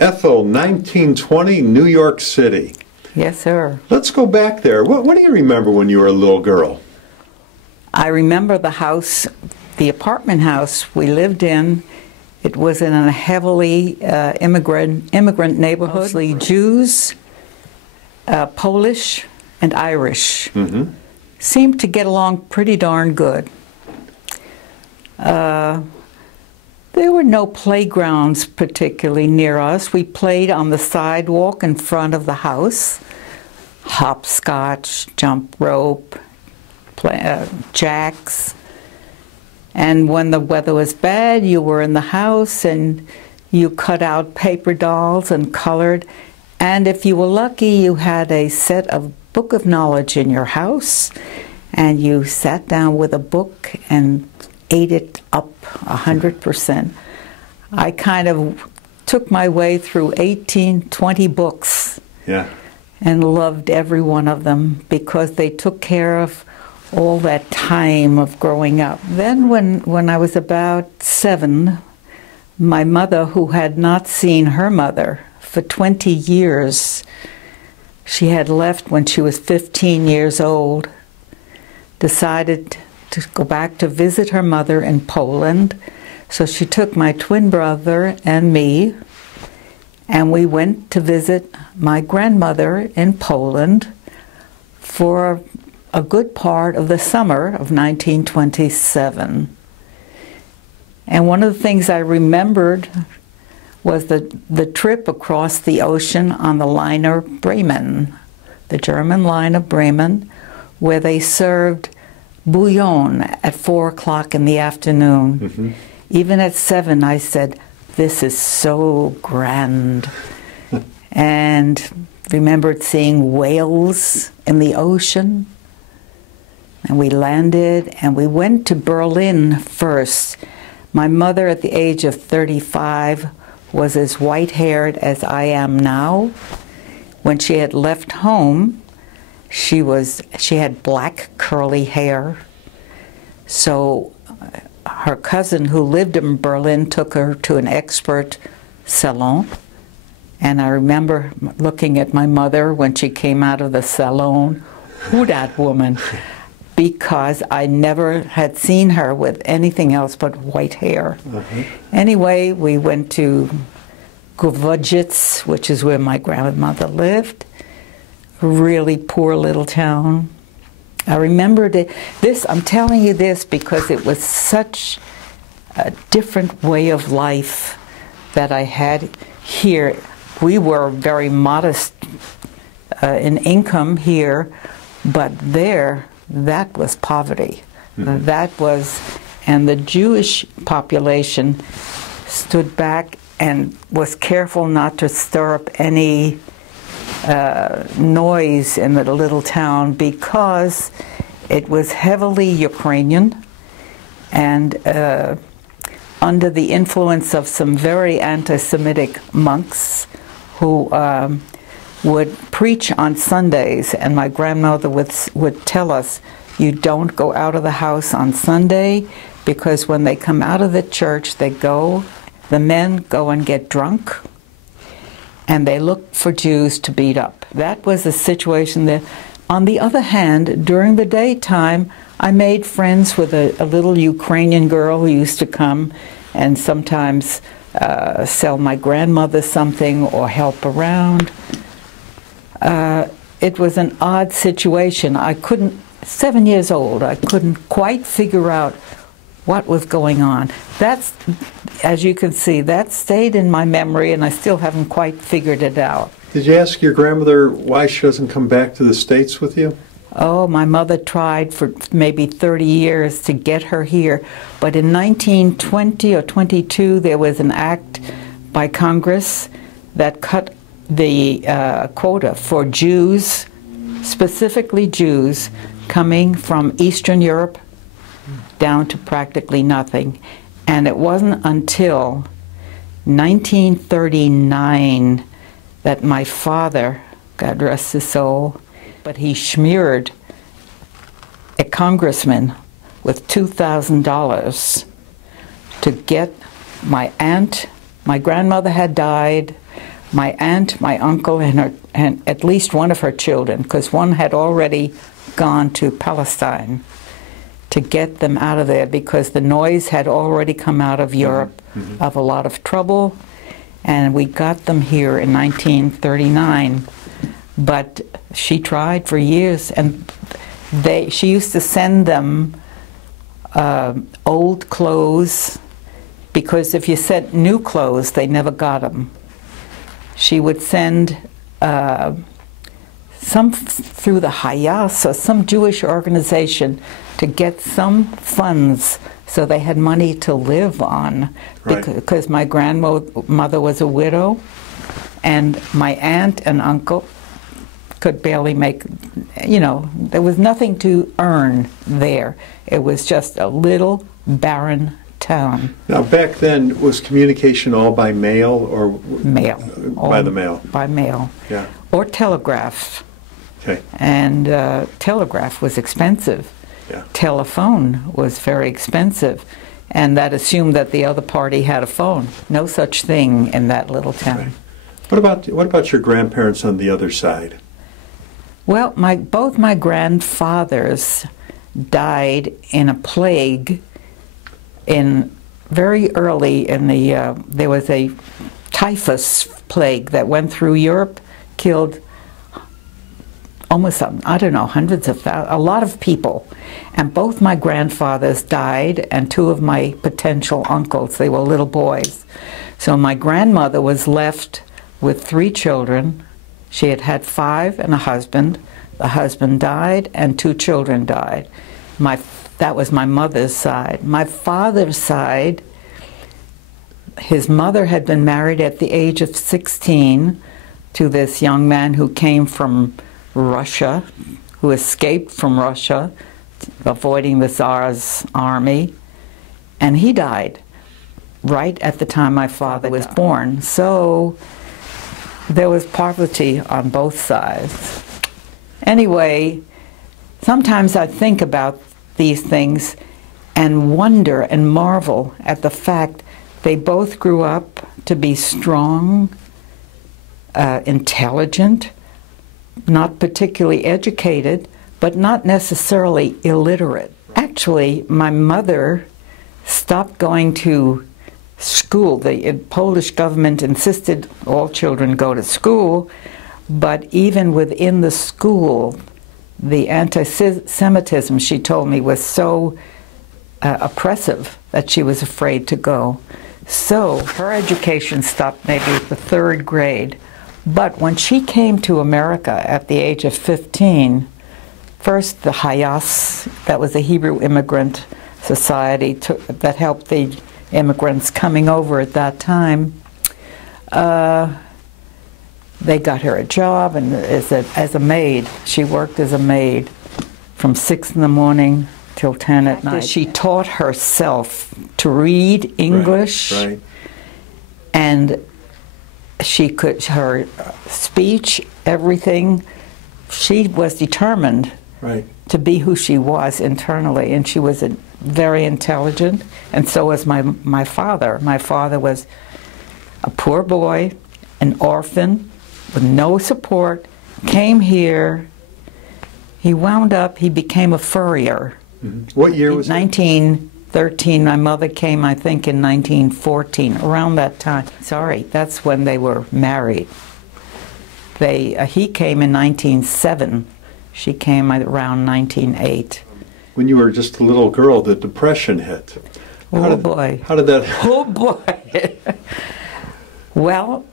Ethel, 1920, New York City. Yes, sir. Let's go back there. What do you remember when you were a little girl? I remember the house, the apartment house we lived in. It was in a heavily immigrant neighborhood, mostly Jews, Polish, and Irish. Mm-hmm. Seemed to get along pretty darn good. There were no playgrounds particularly near us. We played on the sidewalk in front of the house. Hopscotch, jump rope, jacks. And when the weather was bad, you were in the house and you cut out paper dolls and colored. And if you were lucky, you had a set of book of knowledge in your house, and you sat down with a book and ate it up 100%. I kind of took my way through 20 books. Yeah. And loved every one of them because they took care of all that time of growing up. Then when I was about 7, my mother, who had not seen her mother for 20 years, she had left when she was 15 years old, decided to go back to visit her mother in Poland. So she took my twin brother and me, and we went to visit my grandmother in Poland for a good part of the summer of 1927. And one of the things I remembered was the trip across the ocean on the liner Bremen, the German liner Bremen, where they served bouillon at 4 o'clock in the afternoon. Mm-hmm. Even at 7, I said, "This is so grand." And remembered seeing whales in the ocean. And we landed, and we went to Berlin first. My mother, at the age of 35, was as white-haired as I am now. When she had left home, she had black curly hair. So her cousin who lived in Berlin took her to an expert salon. And I remember looking at my mother when she came out of the salon, who that woman? Because I never had seen her with anything else but white hair. Uh-huh. Anyway, we went to Gwojec, which is where my grandmother lived. A really poor little town. I remembered this, I'm telling you this because it was such a different way of life that I had here. We were very modest in income here, but there, that was poverty. Mm-hmm. That was, and the Jewish population stood back and was careful not to stir up any noise in the little town because it was heavily Ukrainian and under the influence of some very anti-Semitic monks who would preach on Sundays, and my grandmother would tell us, you don't go out of the house on Sunday because when they come out of the church, the men go and get drunk and they look for Jews to beat up. That was the situation there. On the other hand, during the daytime, I made friends with a little Ukrainian girl who used to come and sometimes sell my grandmother something or help around. It was an odd situation. 7 years old, I couldn't quite figure out what was going on. That's, as you can see, that stayed in my memory and I still haven't quite figured it out. Did you ask your grandmother why she doesn't come back to the States with you? Oh, my mother tried for maybe 30 years to get her here, but in 1920 or 22 there was an act by Congress that cut the quota for Jews, specifically Jews, coming from Eastern Europe down to practically nothing. And it wasn't until 1939 that my father, God rest his soul, but he smeared a congressman with $2,000 to get my aunt. My grandmother had died. my aunt, my uncle, and at least one of her children, because one had already gone to Palestine to get them out of there because the noise had already come out of Europe of a lot of trouble, and we got them here in 1939. But she tried for years, and she used to send them old clothes, because if you sent new clothes, they never got them. She would send some through the Hayas or some Jewish organization to get some funds so they had money to live on. Right. Because my grandmother was a widow, and my aunt and uncle could barely make, there was nothing to earn there. It was just a little barren town. Now, back then, was communication all by mail or Mail. by the mail? By mail. Yeah. Or telegraph. Okay. And telegraph was expensive. Yeah. Telephone was very expensive. And that assumed that the other party had a phone. No such thing in that little town. Right. What about your grandparents on the other side? Well, both my grandfathers died in a plague very early in the, there was a typhus plague that went through Europe, killed almost, I don't know, hundreds of thousands, a lot of people. And both my grandfathers died, and two of my potential uncles, they were little boys. So my grandmother was left with 3 children. She had had 5 and a husband. The husband died, and 2 children died. That was my mother's side. My father's side, his mother had been married at the age of 16 to this young man who came from Russia, who escaped from Russia, avoiding the Tsar's army, and he died right at the time my father was born. So there was poverty on both sides. Anyway, sometimes I think about these things and wonder and marvel at the fact they both grew up to be strong, intelligent, not particularly educated, but not necessarily illiterate. Actually, my mother stopped going to school. The Polish government insisted all children go to school, but even within the school, the anti-Semitism, she told me, was so oppressive that she was afraid to go. So her education stopped maybe at the 3rd grade. But when she came to America at the age of 15, first the Hayas, that was a Hebrew immigrant society that helped the immigrants coming over at that time, they got her a job, and as a maid. She worked as a maid from 6 in the morning till 10 at night. She taught herself to read English, right. and she could, her speech, everything, she was determined to be who she was internally, and she was very intelligent, and so was my father. My father was a poor boy, an orphan, with no support, came here. He wound up, he became a furrier. What year was it? 1913. My mother came, I think, in 1914, around that time. Sorry, that's when they were married. He came in 1907. She came around 1908. When you were just a little girl, the Depression hit. Oh boy. How did that Oh boy. Well,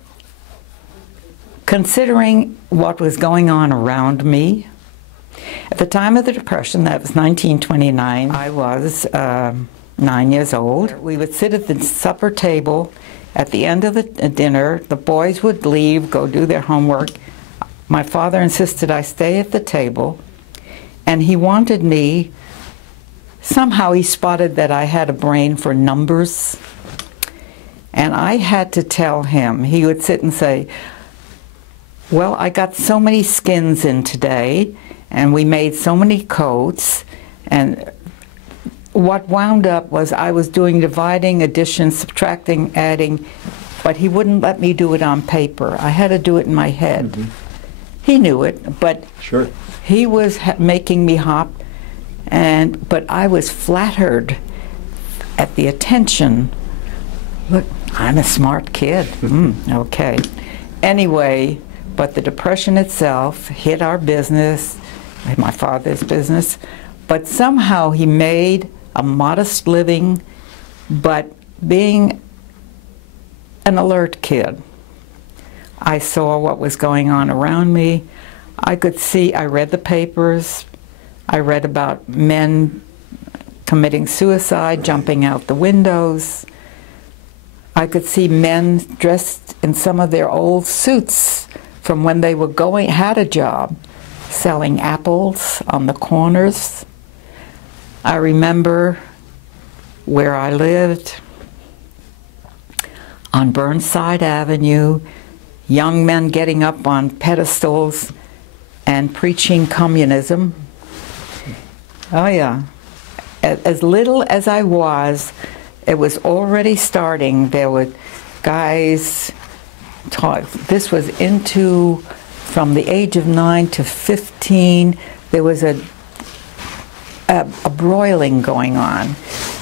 considering what was going on around me, at the time of the Depression, that was 1929, I was 9 years old. We would sit at the supper table. At the end of the dinner, the boys would leave, go do their homework. My father insisted I stay at the table, and he wanted me, somehow he spotted that I had a brain for numbers, and I had to tell him. He would sit and say, well, I got so many skins in today, and we made so many coats, and what wound up was I was doing dividing, addition, subtracting, adding but he wouldn't let me do it on paper. I had to do it in my head. Mm-hmm. He knew it, but Sure. he was making me hop, but I was flattered at the attention. Look, I'm a smart kid. Okay. Anyway, but the Depression itself hit our business, my father's business, but somehow he made a modest living, but being an alert kid. I saw what was going on around me. I could see, I read the papers, I read about men committing suicide, jumping out the windows. I could see men dressed in some of their old suits from when they were had a job, selling apples on the corners. I remember where I lived on Burnside Avenue, young men getting up on pedestals and preaching communism. Oh yeah. As little as I was, it was already starting. There were guys taught. This was from the age of 9 to 15, there was a broiling going on.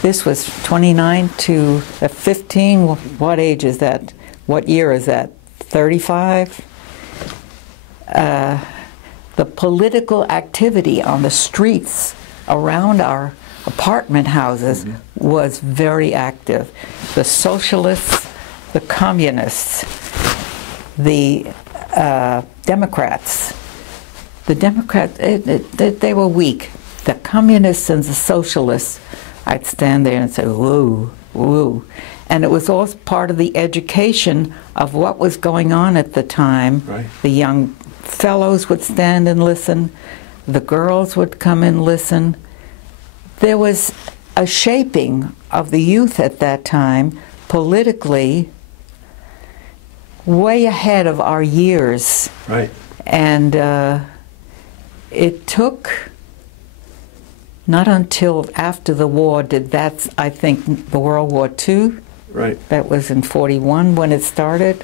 This was 29 to 15. What age is that? What year is that? 35? The political activity on the streets around our apartment houses was very active. The socialists, the communists, the Democrats. The Democrats, they were weak. The communists and the socialists, I'd stand there and say, woo, woo. And it was all part of the education of what was going on at the time. Right. The young fellows would stand and listen. The girls would come and listen. There was a shaping of the youth at that time, politically, way ahead of our years. Right. And it took, not until after the war did that, I think, the World War II. Right. That was in 41 when it started.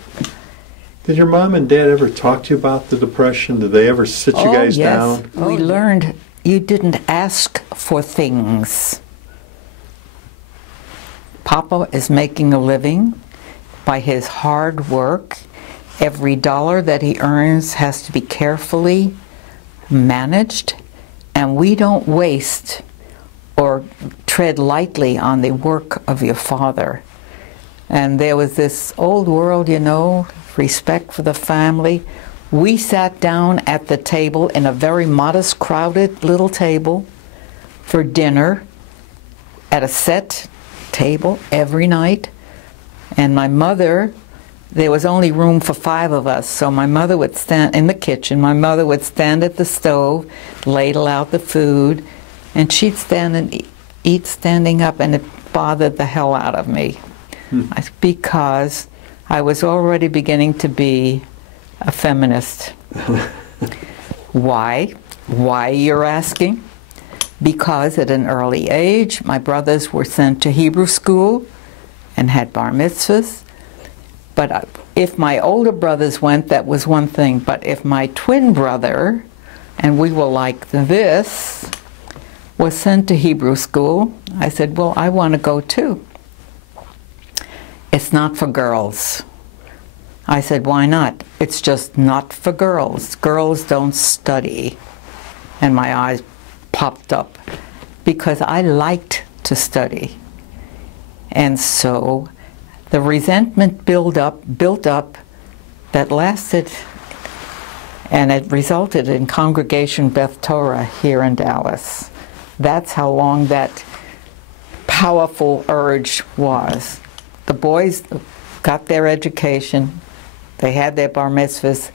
Did your mom and dad ever talk to you about the Depression? Did they ever sit you guys down? We learned you didn't ask for things. Papa is making a living by his hard work. Every dollar that he earns has to be carefully managed, and we don't waste or tread lightly on the work of your father. And there was this old world, you know, respect for the family. We sat down at the table in a very modest, crowded little table for dinner at a set table every night. And my mother, there was only room for 5 of us, so my mother would stand in the kitchen. My mother would stand at the stove, ladle out the food, and she'd stand and eat standing up, and it bothered the hell out of me. Because I was already beginning to be a feminist. Why? Why, you're asking? Because at an early age, my brothers were sent to Hebrew school and had bar mitzvahs. But if my older brothers went, that was one thing. But if my twin brother, and we were like this, was sent to Hebrew school, I said, well, I want to go too. It's not for girls. I said, why not? It's just not for girls. Girls don't study. And my eyes popped up because I liked to study. And so the resentment built up that lasted, and it resulted in Congregation Beth Torah here in Dallas. That's how long that powerful urge was. The boys got their education. They had their bar mitzvahs.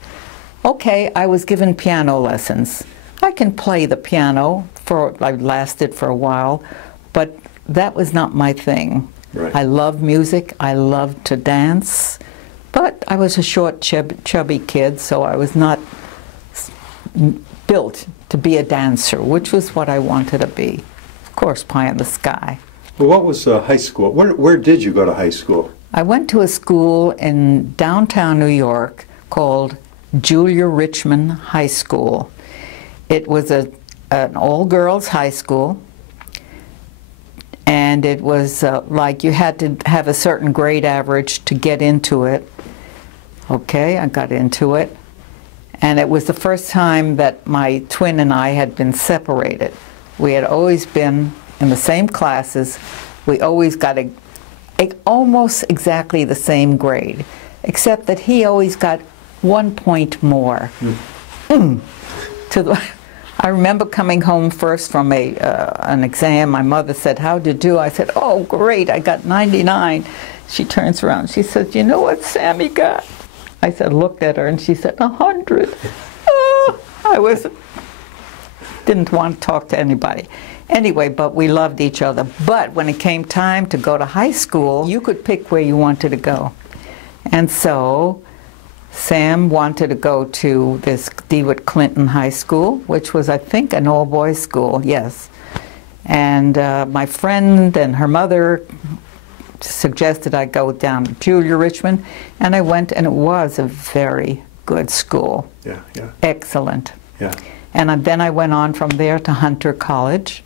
Okay, I was given piano lessons. I can play the piano, I lasted for a while, but that was not my thing. Right. I love music, I loved to dance, but I was a short, chubby kid, so I was not built to be a dancer, which was what I wanted to be. Of course, pie in the sky. Well, what was high school? Where did you go to high school? I went to a school in downtown New York called Julia Richman High School. It was an all-girls high school, and it was like you had to have a certain grade average to get into it. Okay, I got into it, and it was the first time that my twin and I had been separated. We had always been in the same classes. We always got almost exactly the same grade, except that he always got 1 point more. I remember coming home first from an exam. My mother said, "How'd you do?" I said, "Oh, great, I got 99. She turns around, she says, "You know what Sammy got?" I said, looked at her, and she said, 100. Oh, didn't want to talk to anybody. Anyway, but we loved each other. But when it came time to go to high school, you could pick where you wanted to go. And so Sam wanted to go to this DeWitt Clinton High School, which was, I think, an all-boys school, yes. And my friend and her mother suggested I go down to Julia Richman, and I went, and it was a very good school. Yeah, yeah. Excellent. Yeah. And then I went on from there to Hunter College,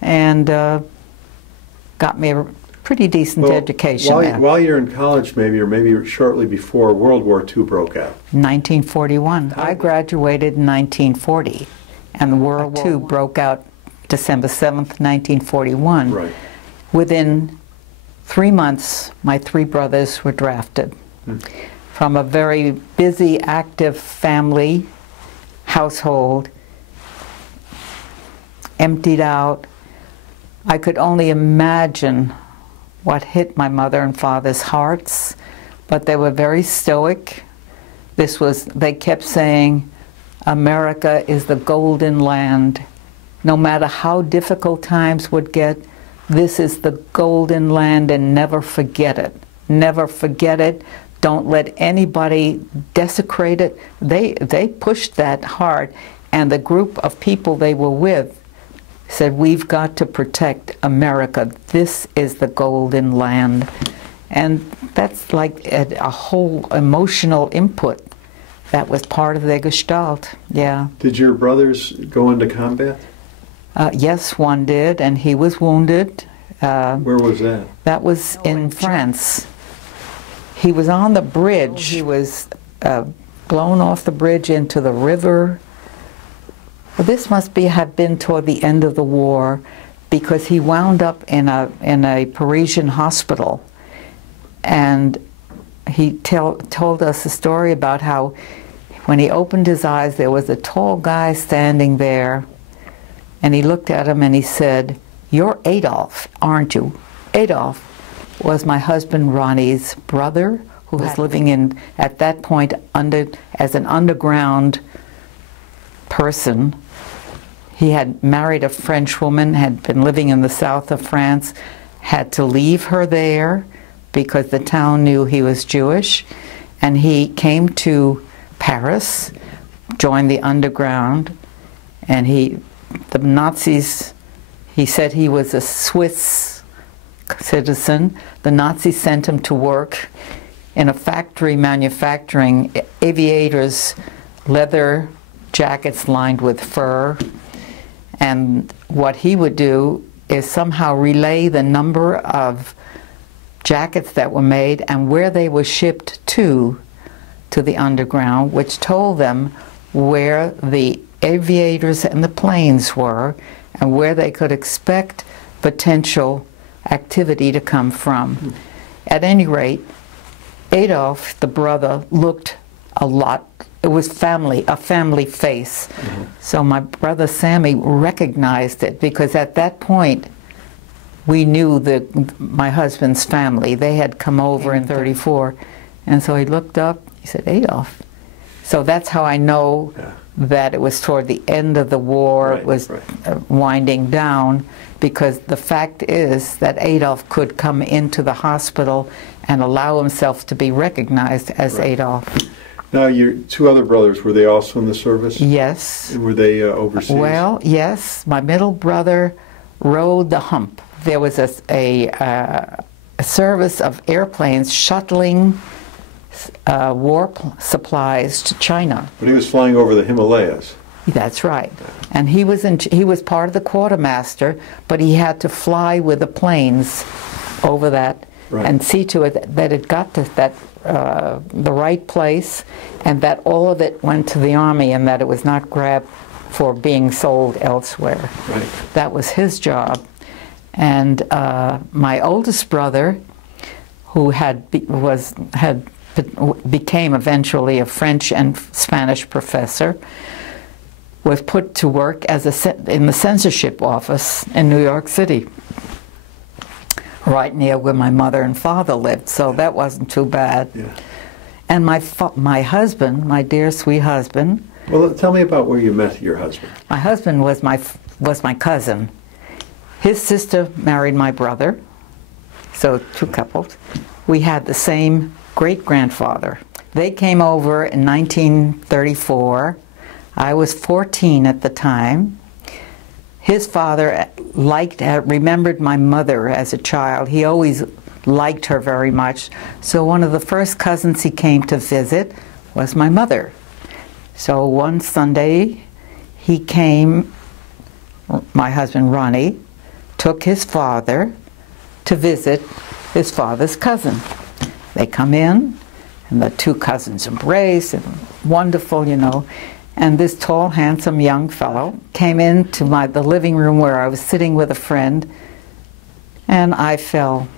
and got me a pretty decent education there. While you're in college, maybe, or maybe shortly before, World War II broke out. 1941. I graduated in 1940, and World War II broke out December 7th, 1941. Right. Within 3 months, my 3 brothers were drafted from a very busy, active family, household, emptied out. I could only imagine what hit my mother and father's hearts, but they were very stoic. They kept saying, America is the golden land. No matter how difficult times would get, this is the golden land, and never forget it. Never forget it. Don't let anybody desecrate it. They pushed that hard, and the group of people they were with said, we've got to protect America. This is the golden land. And that's like a whole emotional input that was part of their gestalt, yeah. Did your brothers go into combat? Yes, one did, and he was wounded. Where was that? That was in France. He was on the bridge. He was blown off the bridge into the river. Well, this must have been toward the end of the war, because he wound up in a Parisian hospital, and he told us a story about how when he opened his eyes, there was a tall guy standing there, and he looked at him and he said, "You're Adolf, aren't you?" Adolf was my husband Ronnie's brother, who was living in, at that point, as an underground person. He had married a French woman, had been living in the south of France, had to leave her there because the town knew he was Jewish, and he came to Paris, joined the underground, and the Nazis, he said he was a Swiss citizen. The Nazis sent him to work in a factory manufacturing aviators, leather jackets lined with fur. And what he would do is somehow relay the number of jackets that were made and where they were shipped to the underground, which told them where the aviators and the planes were and where they could expect potential activity to come from. At any rate, Adolf, the brother, looked a lot. It was a family face. So my brother Sammy recognized it, because at that point we knew my husband's family. They had come over in '34, and so he looked up. He said, "Adolf." So that's how I know that it was toward the end of the war. Right, it was winding down, because the fact is that Adolf could come into the hospital and allow himself to be recognized as Adolf. Now, your 2 other brothers, were they also in the service? Yes. And were they overseas? Well, yes. My middle brother rode the hump. There was a service of airplanes shuttling war supplies to China. But he was flying over the Himalayas. That's right. And he was part of the quartermaster, but he had to fly with the planes over that and see to it that it got to the right place, and that all of it went to the Army, and that it was not grabbed for being sold elsewhere. Right. That was his job. And my oldest brother, who became eventually a French and Spanish professor, was put to work as in the censorship office in New York City, right near where my mother and father lived, so that wasn't too bad. Yeah. And my husband, my dear sweet husband. Well, tell me about where you met your husband. My husband was my cousin. His sister married my brother, so two couples. We had the same great-grandfather. They came over in 1934. I was 14 at the time. His father remembered my mother as a child. He always liked her very much. So one of the first cousins he came to visit was my mother. So one Sunday he came, my husband Ronnie, took his father to visit his father's cousin. They come in, and the two cousins embrace, and wonderful, you know. And this tall, handsome young fellow came into the living room where I was sitting with a friend, and I fell.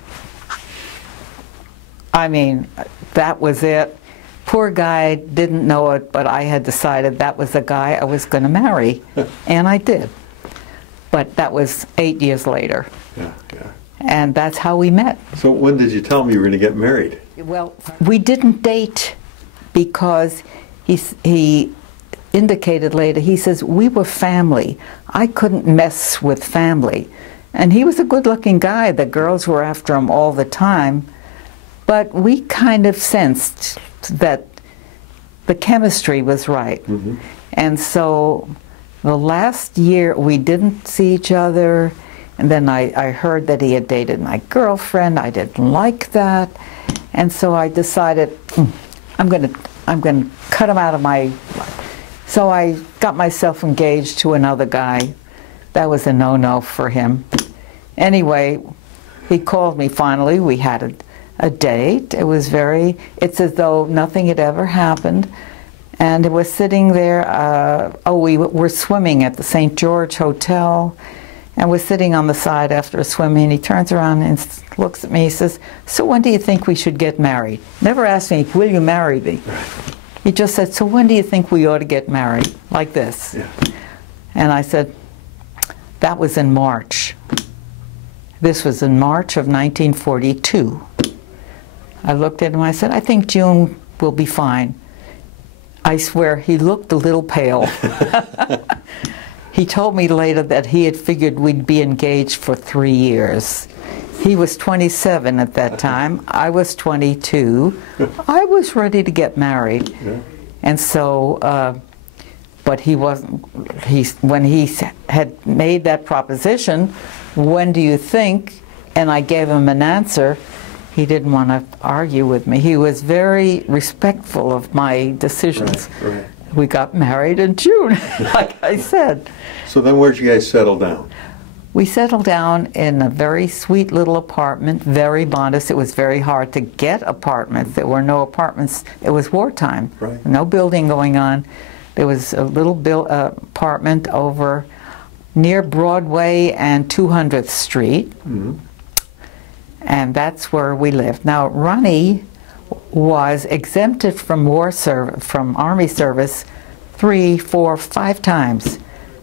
I mean, that was it. Poor guy didn't know it, but I had decided that was the guy I was going to marry, and I did. But that was 8 years later. Yeah, yeah. And that's how we met. So when did you tell me you were going to get married? Well, we didn't date because he indicated later, he says, we were family. I couldn't mess with family. And he was a good-looking guy. The girls were after him all the time. But we kind of sensed that the chemistry was right. Mm-hmm. And so the last year we didn't see each other, and then I heard that he had dated my girlfriend. I didn't like that. And so I decided, I'm going to cut him out of my life. So I got myself engaged to another guy. That was a no-no for him. Anyway, he called me finally. We had a date. It's as though nothing had ever happened. And we're sitting there, we were swimming at the St. George Hotel, and we're sitting on the side after swimming, and he turns around and looks at me, he says, so when do you think we should get married? Never asked me, will you marry me? He just said, so when do you think we ought to get married? Like this. Yeah. And I said, that was in March. This was in March of 1942. I looked at him, I said, I think June will be fine. I swear, he looked a little pale. He told me later that he had figured we'd be engaged for 3 years. He was 27 at that time. I was 22. I was ready to get married. Yeah. And so, but he wasn't, when he had made that proposition, when do you think, and I gave him an answer, he didn't want to argue with me. He was very respectful of my decisions. Right, right. We got married in June, like I said. So then where'd you guys settle down? We settled down in a very sweet little apartment, very modest. It was very hard to get apartments. There were no apartments. It was wartime. Right. No building going on. There was a little apartment over near Broadway and 200th Street. Mm-hmm. And that's where we lived. Now, Ronnie was exempted from from Army service 3, 4, 5 times.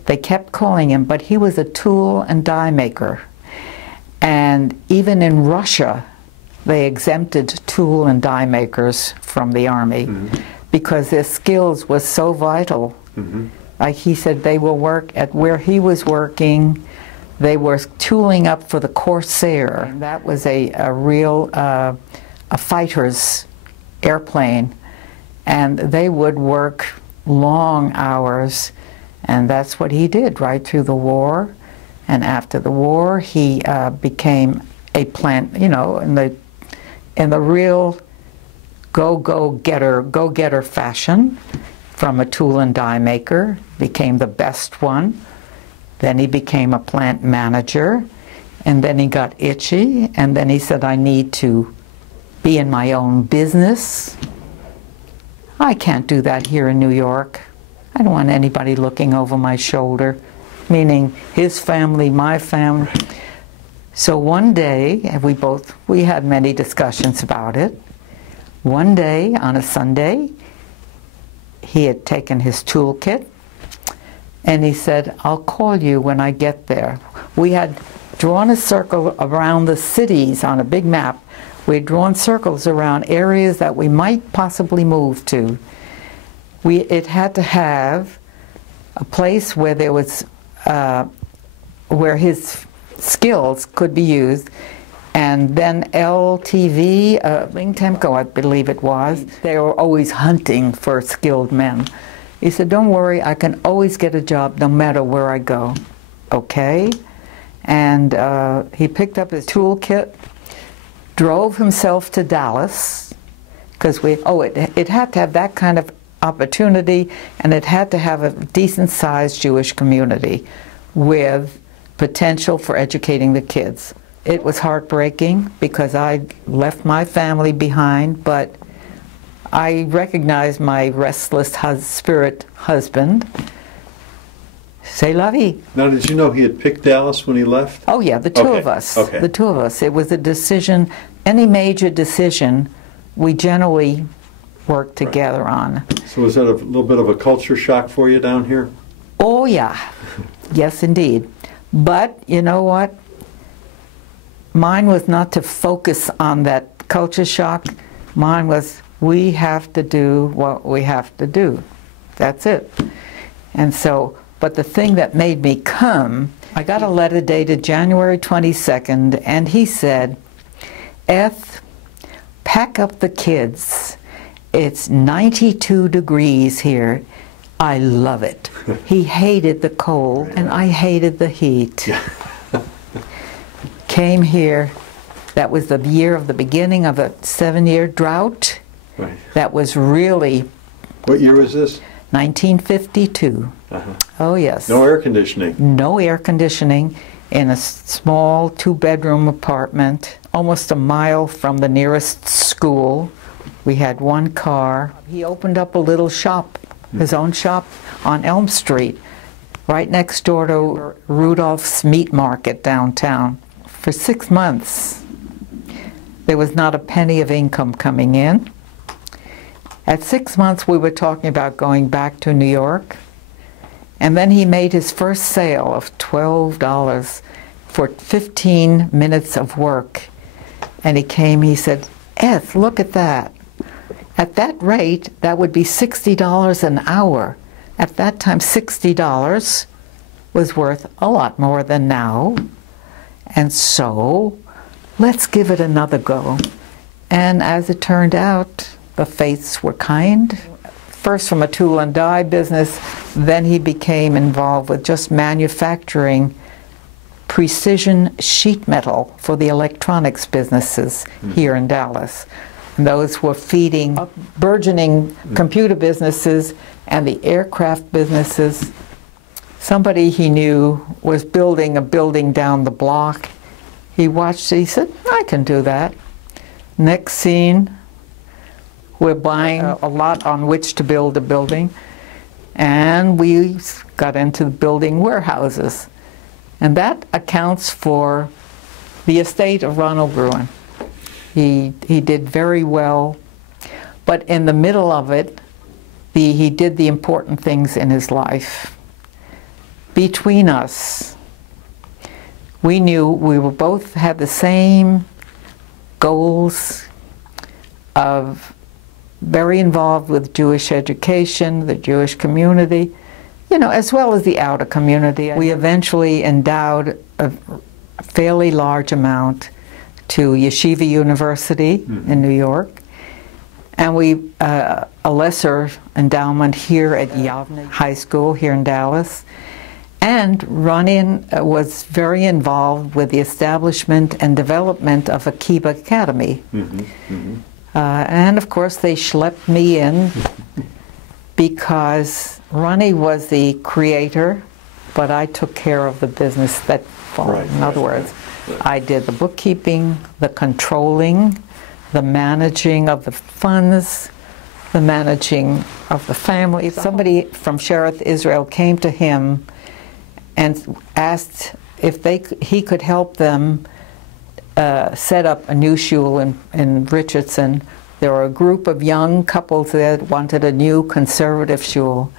They kept calling him, but he was a tool and die maker. And even in Russia, they exempted tool and die makers from the Army because their skills was so vital. Like he said, they will work at where he was working. They were tooling up for the Corsair. And that was a real a fighter's airplane. And they would work long hours. And that's what he did right through the war. And after the war, he became a plant, you know, in the real go-getter fashion, from a tool and die maker, became the best one. Then he became a plant manager, and then he got itchy, and then he said, I need to be in my own business. I can't do that here in New York. I don't want anybody looking over my shoulder, meaning his family, my family. So one day, we had many discussions about it. One day, on a Sunday, he had taken his toolkit, and he said, I'll call you when I get there. We had drawn a circle around the cities on a big map. We had drawn circles around areas that we might possibly move to. It had to have a place where there was, where his skills could be used, and then LTV, Temco, I believe it was, they were always hunting for skilled men. He said, don't worry, I can always get a job no matter where I go. Okay? And he picked up his toolkit, drove himself to Dallas, because it had to have that kind of opportunity, and it had to have a decent-sized Jewish community with potential for educating the kids. It was heartbreaking because I left my family behind, but I recognized my restless spirit husband. C'est la vie. Now, did you know he had picked Dallas when he left? Oh yeah, the two of us. Okay. The two of us. It was a decision, any major decision, we generally worked together on. So was that a little bit of a culture shock for you down here? Oh yeah, yes indeed. But you know what? Mine was not to focus on that culture shock. Mine was, we have to do what we have to do. That's it. And so, but the thing that made me come, I got a letter dated January 22nd, and he said, Eth, pack up the kids. It's 92 degrees here. I love it. He hated the cold, and I hated the heat. Came here. That was the year of the beginning of a 7-year drought. Right. That was really... What year was this? 1952. Oh yes. No air conditioning. No air conditioning in a small 2-bedroom apartment, almost a mile from the nearest school. We had one car. He opened up a little shop, his own shop on Elm Street, right next door to Rudolph's Meat Market downtown. For 6 months, there was not a penny of income coming in. At 6 months, we were talking about going back to New York. And then he made his first sale of $12 for 15 minutes of work. And he came, he said, Eth, look at that. At that rate, that would be $60 an hour. At that time, $60 was worth a lot more than now. And so, let's give it another go. And as it turned out, the fates were kind. First from a tool and die business, then he became involved with just manufacturing precision sheet metal for the electronics businesses here in Dallas. And those were feeding burgeoning computer businesses and the aircraft businesses. Somebody he knew was building a building down the block. He watched it, he said, I can do that. Next scene, we're buying a lot on which to build a building, and we got into building warehouses. And that accounts for the estate of Ronald Gruen. He did very well, but in the middle of it, he did the important things in his life. Between us, we knew we were both had the same goals of very involved with Jewish education, the Jewish community, you know, as well as the outer community. We eventually endowed a fairly large amount to Yeshiva University in New York, and a lesser endowment here at Yavneh High School here in Dallas. And Ronnie was very involved with the establishment and development of Akiba Academy. And of course they schlepped me in because Ronnie was the creator, but I took care of the business that followed. In other words, I did the bookkeeping, the controlling, the managing of the funds, the managing of the family. Somebody from Shereth, Israel came to him and asked if he could help them set up a new shul in Richardson. There were a group of young couples that wanted a new conservative shul.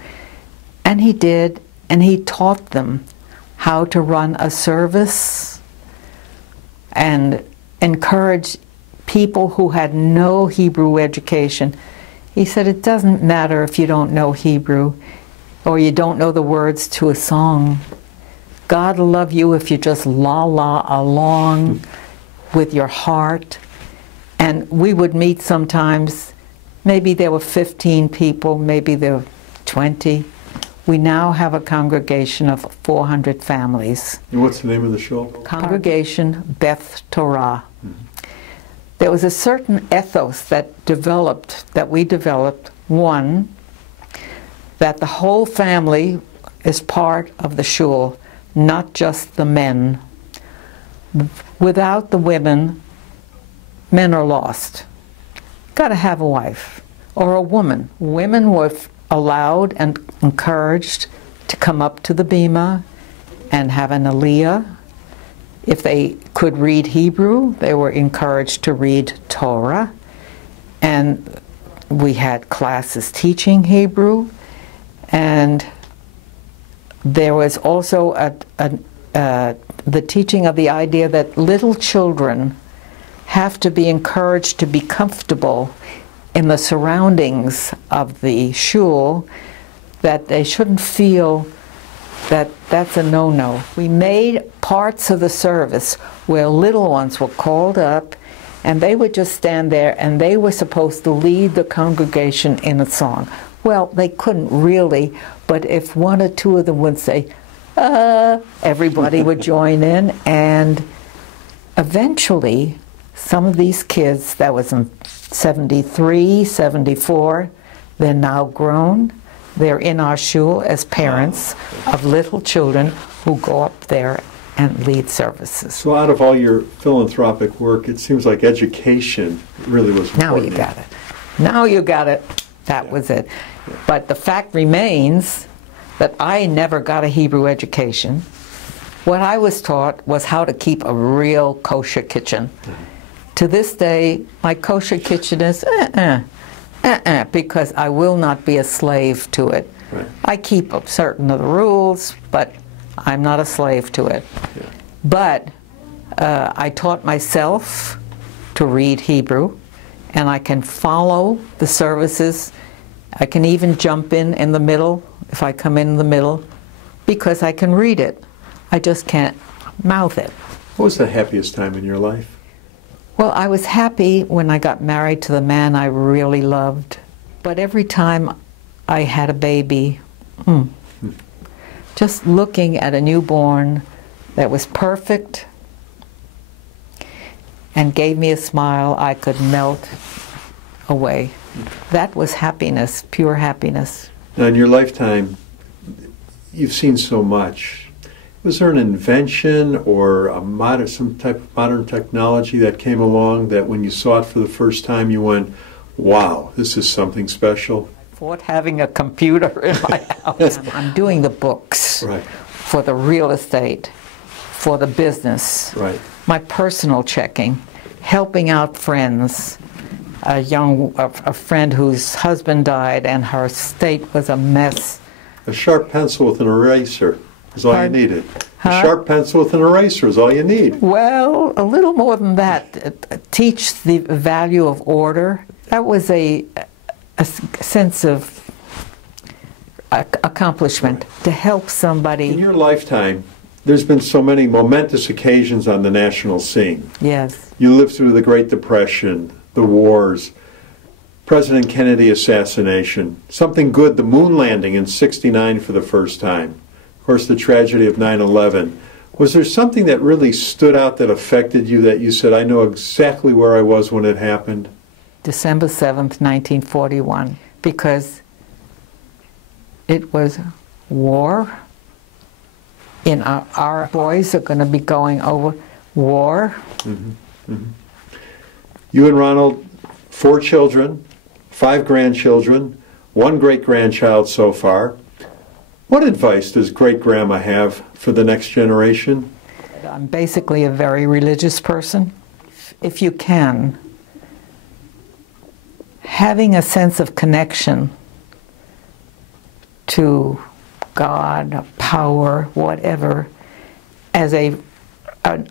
And he did, and he taught them how to run a service and encourage people who had no Hebrew education. He said, it doesn't matter if you don't know Hebrew or you don't know the words to a song. God will love you if you just la-la along with your heart. And we would meet sometimes, maybe there were 15 people, maybe there were 20. We now have a congregation of 400 families. And what's the name of the shul? Congregation Beth Torah. There was a certain ethos that we developed. One, that the whole family is part of the shul, not just the men. Without the women, men are lost. Got to have a wife or a woman. Women were allowed and encouraged to come up to the bima and have an aliyah. If they could read Hebrew, they were encouraged to read Torah. And we had classes teaching Hebrew. And there was also the teaching of the idea that little children have to be encouraged to be comfortable in the surroundings of the shul, that they shouldn't feel that that's a no-no. We made parts of the service where little ones were called up and they would just stand there and they were supposed to lead the congregation in a song. Well, they couldn't really, but if one or two of them would say, everybody would join in, and eventually some of these kids, that was in 73, 74, they're now grown. They're in our shul as parents of little children who go up there and lead services. So out of all your philanthropic work, it seems like education really was important. Now you got it. Now you got it. That was it. But the fact remains that I never got a Hebrew education. What I was taught was how to keep a real kosher kitchen. To this day, my kosher kitchen is because I will not be a slave to it. Right. I keep up certain of the rules, but I'm not a slave to it. Yeah. But I taught myself to read Hebrew, and I can follow the services. I can even jump in the middle, if I come in the middle, because I can read it. I just can't mouth it. What was the happiest time in your life? Well, I was happy when I got married to the man I really loved. But every time I had a baby, just looking at a newborn that was perfect and gave me a smile I could melt away. That was happiness, pure happiness. Now, in your lifetime, you've seen so much. Was there an invention or some type of modern technology that came along that when you saw it for the first time you went, wow, this is something special? I fought having a computer in my house. I'm doing the books for the real estate, for the business, my personal checking, helping out friends. A friend whose husband died and her estate was a mess. A sharp pencil with an eraser is all you needed. Huh? A sharp pencil with an eraser is all you need. Well, a little more than that. Teach the value of order. That was a sense of accomplishment to help somebody. In your lifetime, there's been so many momentous occasions on the national scene. Yes. You lived through the Great Depression, the wars, President Kennedy assassination, something good, the moon landing in '69 for the first time, of course, the tragedy of 9/11. Was there something that really stood out that affected you that you said, I know exactly where I was when it happened? December 7th, 1941, because it was war. Our boys are going to be going over war. Mm-hmm. Mm-hmm. You and Ronald, 4 children, 5 grandchildren, 1 great-grandchild so far. What advice does great-grandma have for the next generation? I'm basically a very religious person. If you can, having a sense of connection to God, power, whatever, as an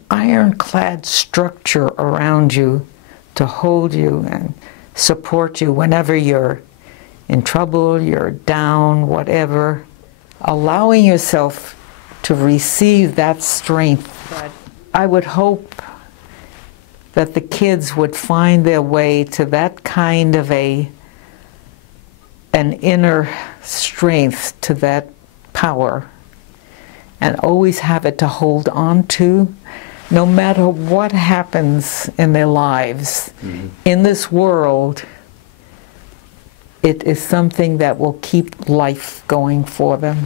ironclad structure around you to hold you and support you whenever you're in trouble, you're down, whatever. Allowing yourself to receive that strength. But I would hope that the kids would find their way to that kind of an inner strength, to that power, and always have it to hold on to, no matter what happens in their lives. Mm-hmm. In this world, it is something that will keep life going for them.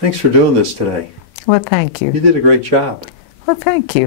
Thanks for doing this today. Well, thank you. You did a great job. Well, thank you.